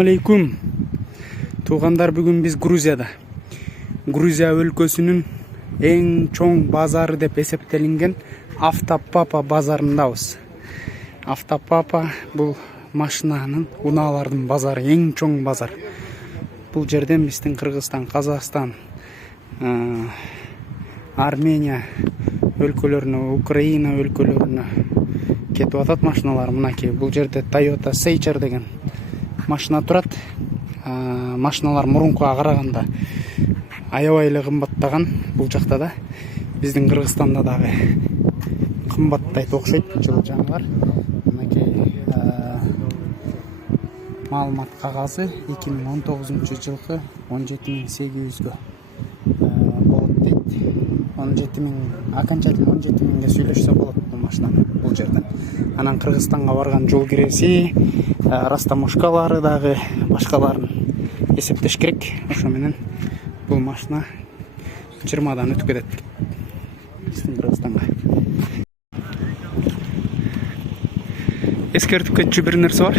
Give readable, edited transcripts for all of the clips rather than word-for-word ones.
Алейкум. Туугандар, бүгүн биз Грузияда. Грузия өлкөсүнүн эң чоң базары деп эсептелинген Автопапа базарындабыз. Автопапа бул машинанын, унаалардын базары, эң чоң базар. Бул жерден биздин Кыргызстан, Казакстан, Армения өлкөлөрүнө, Украина өлкөлөрүнө кетип атат машиналар. Мынакей бул жерде Toyota Seicер деген машина турат. Машиналар мурункуга караганда аябай эле кымбаттаган бул жакта да. Биздин Кыргызстанда дагы кымбаттайт окшойт жыл жаңылар. Мынакей маалымат кагазы 2019 жылкы 17.800гө болот дейт. 17.000, окончательно 17.000ге сүйлөшсө болот бул машинаны бул жерден. Анан Кыргызстанга барган жол киреси, растаможкалары дагы башкаларын эсептеш керек. Ошо менен бул машина 20дан өтүп кетет биздин Кыргызстанга. Эскертип кетчү бир нерсе бар.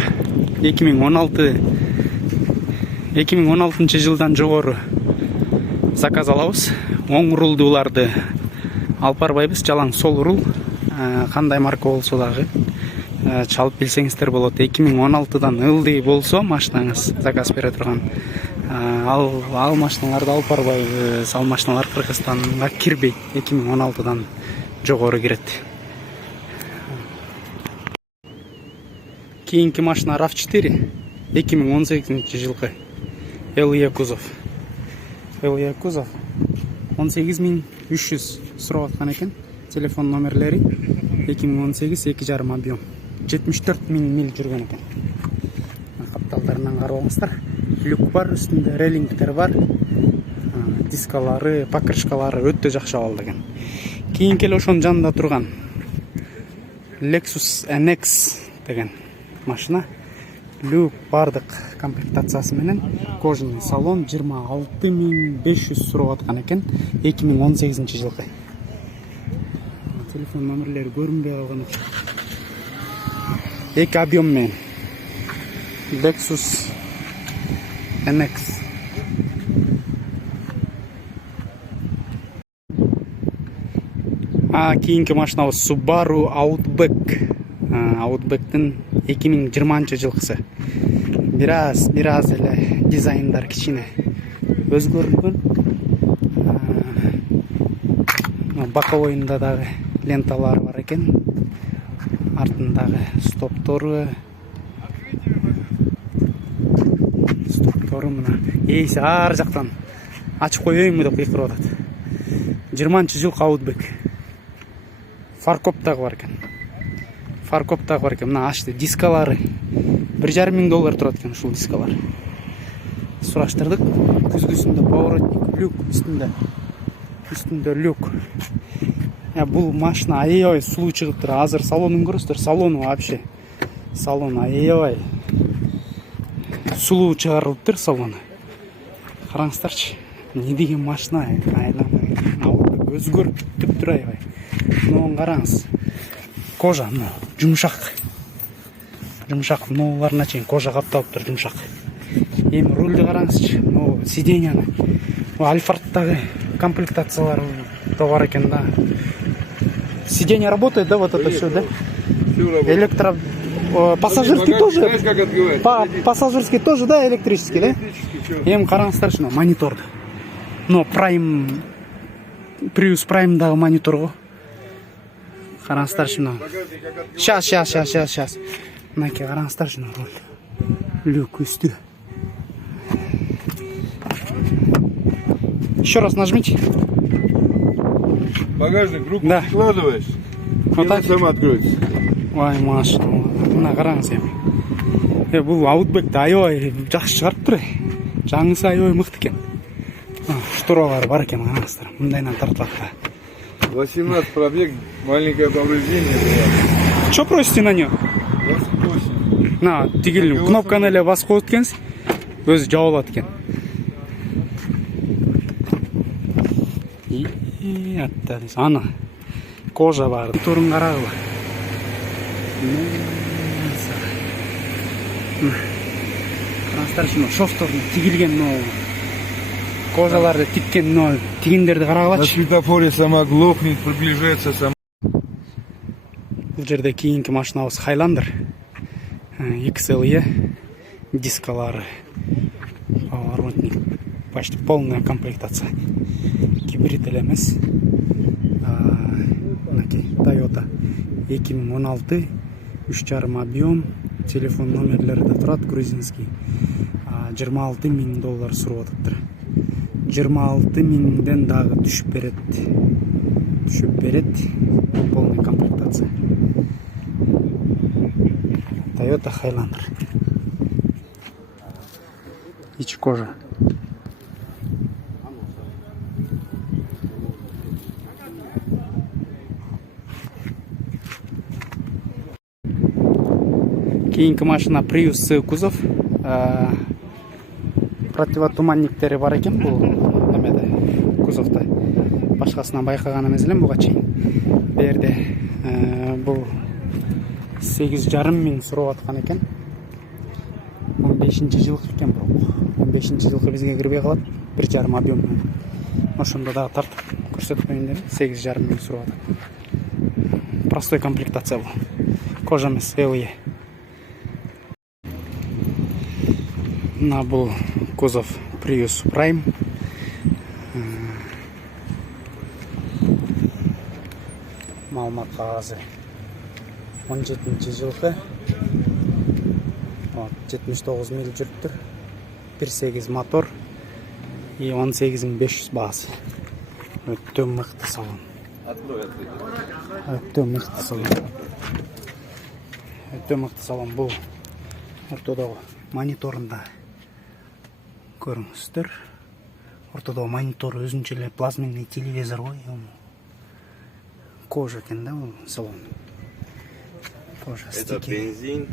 2016 жылдан жогору заказ алабыз. Оң рулдууларды алып барбайбыз. Жалаң сол рул кандай марка болсо дагы чалып билсеңиздер болот. 2016дан ылдый болсо машинаңыз, заказ бере турган, ал машиналарды алып барбайбыз. Ал машиналар Кыргызстанга кирбейт. 2016дан жогору кирет. Кийинки машина RAV4 2018 жылкы LE кузов. LE кузов 18.300 сурап аткан экен. Телефон номерлери 2018 2,5 объем 74.000 миль жүргөн экен. Капталдарынан карабаңыздар. Люк бар, үстүндө рейлингтер бар. Дискалары, покрышкалары өтө жакшы абалда экен. Кийинки эле ошонун жанында турган Lexus NX деген машина. Люк бардык комплектациясы менен кожаный салон 26.500 сурап аткан экен. 2018 жылкы. Телефон номерлери көрүнбөй калган экен. 2 объем менен Lexus NX. Кийинки машинабыз Subaru Outback. Outback'тин 2020 жылкысы. Бир аз эле дизайндар кичине өзгөрүлгөн. Боковойунда дагы ленталар бар экен. Артындагы стоптору мына. Эйси ар жактан ачып коеюнбу деп кыйкырып атат. 20 жылкы Outback. Фаркоп дагы бар экен. Мына ачты. Дискалары $1,500 турат экен ушул дискалар. Сураштырдык. Күзгүсүндө поворотник, люк үстүндө люк. Бул машина аябай сулуу чыгыптыр. Азыр салонун көрөсүздөр. Салон аябай сулуу чыгарылыптыр салону. Караңыздарчы. Не деген машина? Өзгөрүп түптүр аябай. Муну караңыз. Кожа, жумшак. Нооларына чейин кожа капталыптыр, жумшак. Эми рульду караңызчы. Сиденьяны. Альфардтагы комплектациялары да бар экен да. Сиденье работает, да, вот это все, да? Электро... Пассажирский тоже? Пассажирский тоже, да, электрический, да? Эми караңыздарчы, монитор. Prime... Prius Prime дагы монитор го. Караңыздарчы, Сейчас. Мынакей караңыздарчы, руль. Люк үстү. Еще раз нажмите. Багажник руку прикладываешь, вот так сама откроется. Ой, машина. Мына караңыз эми. Бул Outback аябай жакшы чыгарыптыр. Жаңысы аябай мыкты экен. Шторалары бар экен, караңыздар. Мындайынан тартылат да. 18 пробег, маленькое повреждение. Что просите на нее? 28. Тигил кнопканы эле басып коет экенсиз. Өзү жабылат экен. Ана кожа бар. Турун карагыла. караңыздар, шуну шовторун тигилген кожаларды тиккен тигиндерди На карагылачы. светофоре сама глохнет, приближается сама. Бул жерде кийинки машинабыз Highlander XLE дискалары, поворотник, почти полная комплектация. Гибрид эле эмес. Мынакей Toyota 2016, 3,5 объем, телефон номерлери да турат, грузинский. $26,000 сурап атыптыр. 26,000ден дагы түшүп берет. Полная комплектация. Toyota Highlander. Ичи кожа. Кийинки машина Prius C кузов. Противотуманниктери бар экен бул немеде, кузовдо. Башкасынан байкаган эмес элем буга чейин. Бу жерде бул 8,5 сурап аткан экен. 15-жылкы экен бирок. 15-жылкы бизге кирбей калат. 1,5 объем. Ошондо дагы тартып көрсөтүп коеюн деп 8,5 сурап атат. Простой комплектация бул. Кожа эмес, LE. На бул кузов Prius Prime. Маалымат кагазы 17-жылкы. 79 миль жүрүптүр. 1.8 мотор и 18,500 баасы. Өтө мыкты салон. Өтө мыкты салон бул. Ортодогу мониторунда көрүңүздөр. Ортодогу монитор өзүнчө эле плазменный телевизор ғой. Кожа экен да бул салон. Кожа. Это бензин,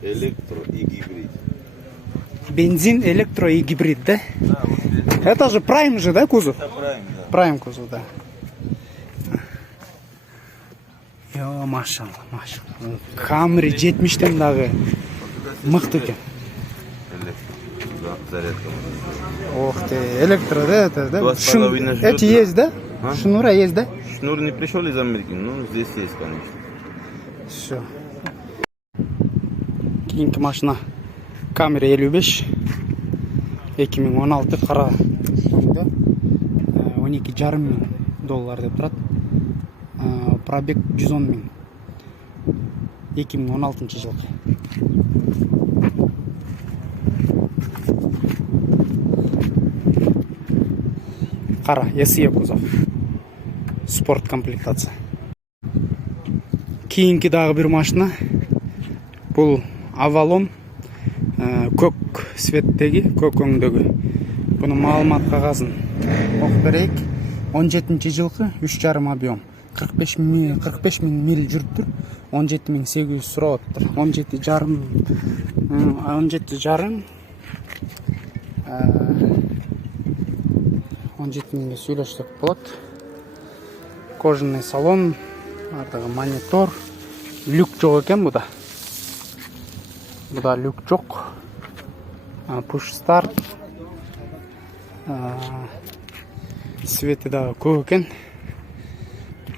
электро и гибрид. Бензин, электро и гибрид, да? Да, вот здесь. Это же Prime же, да, кузов? Это Prime, да. Prime кузов, да. Машалла. Камри 70-тен дагы мыкты экен. Да, зарядка. Ох ты, электро, да, это, да? 2,5 Эти есть, да? А? Шнура есть, да? Шнур не пришел из Америки, но здесь есть, конечно. Все. Кийинки машина Camry 55 2016 кара рулда $12,500 деп турат. Пробег 110,000. 2016 жылкы. Кара SE кузов. Спорт комплектация. Кийинки дагы бир машина. Бул Avalon көк светтеги, көк өңдөгү. Буну маалымат кагазын окуп берейик. 17-жылкы, 3,5 объем. 45 миң миль жүрүптүр. 17,800 сурап атыптыр. 17,5 сүйлөшсөк болот. Кожаный салон, ардагы монитор, люк жок экен буда. Буда люк жок. Push start. Свети дагы көп экен.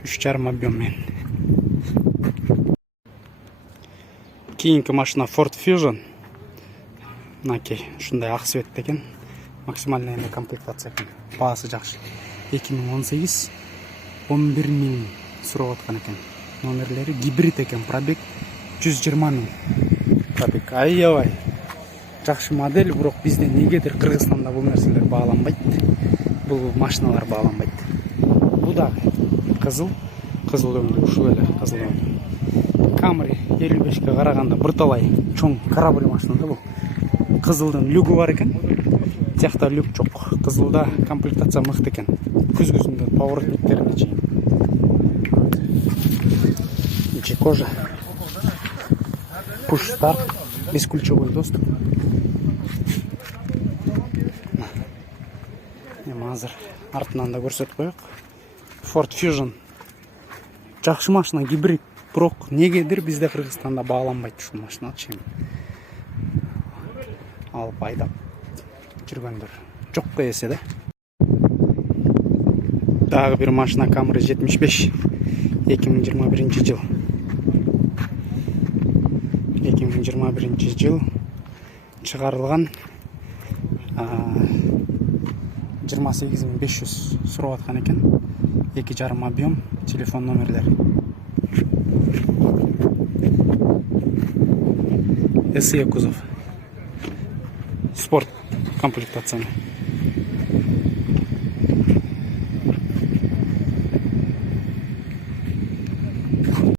3,5 объем менен. Кийинки машина Ford Fusion. Мынакей, ушундай ак светте экен. Максимальная комплектация экен. Баасы жакшы. 2018 11,000 сурап аткан экен. Номерлери гибрид экен, пробег 120 миң. Пробег аябай жакшы модель, бирок бизде негедир Кыргызстанда бул нерселер бааланбайт. Бул машиналар бааланбайт. Бу дагы кызыл өңдүү, ушул эле кызыл өңдүү. Camry 55ке караганда бир талай чоң корабль машина да бул. Кызылдын люгу бар экен. Тиякта люк жок. Кызылда комплектация мыкты экен. Күзгүсүндө поворотниктерине чейин. Ичи кожа. Push start, бесключевой доступ. Азыр артынан да көрсөтүп коёк. Ford Fusion жакшы машина, гибрид, бирок негедир бизде Кыргызстанда бааланбайт ушул машина чейин. алып айдап жүргөндөр жокко эсе да. Дагы бир машина Camry 75 2021 жыл. 2021 жыл чыгарылган 28500 сурап аткан экен. 2,5 объем, телефон номерлери. SE кузов. Спорт комплектацияны.